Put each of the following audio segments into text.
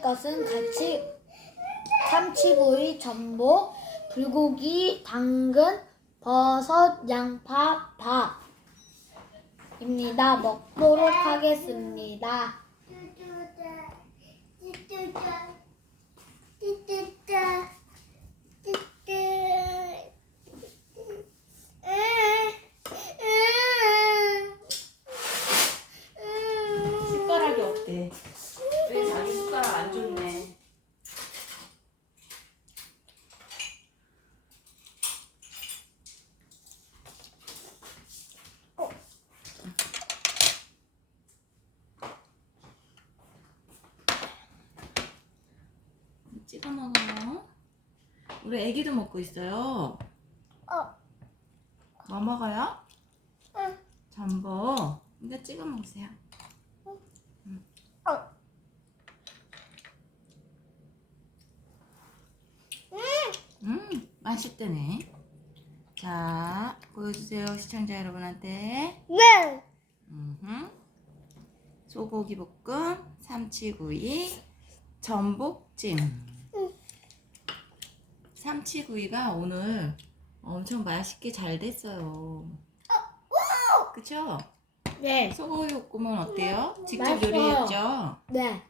것은 같이 참치구이, 전복, 불고기, 당근, 버섯, 양파, 밥입니다. 먹도록 하겠습니다. 숟가락이 없대. 왜 자기 숟가락 안 줬네. 찍어 먹어요. 우리 애기도 먹고 있어요. 뭐 먹어요? 전복. 이거 찍어 먹으세요. 음, 맛있대네. 자, 보여주세요, 시청자 여러분한테. 네. 음흠. 소고기 볶음, 삼치구이, 전복찜. 삼치구이가 오늘 엄청 맛있게 잘 됐어요. 그쵸? 네. 소고기 볶음은 어때요? 직접 맛있어요. 요리했죠? 네.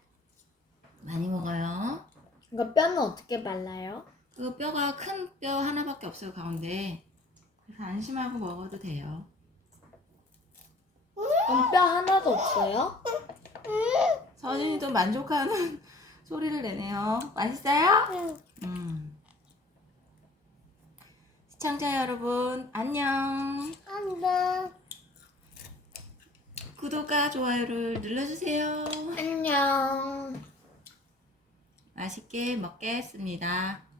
많이 먹어요. 이거 뼈는 어떻게 발라요? 그 뼈가 큰 뼈 하나밖에 없어요, 가운데. 그래서 안심하고 먹어도 돼요. 그럼 뼈 하나도 없어요? 서진이도 만족하는 소리를 내네요. 맛있어요? 음. 시청자 여러분, 안녕. 안녕. 구독과 좋아요를 눌러주세요. 안녕. 맛있게 먹겠습니다.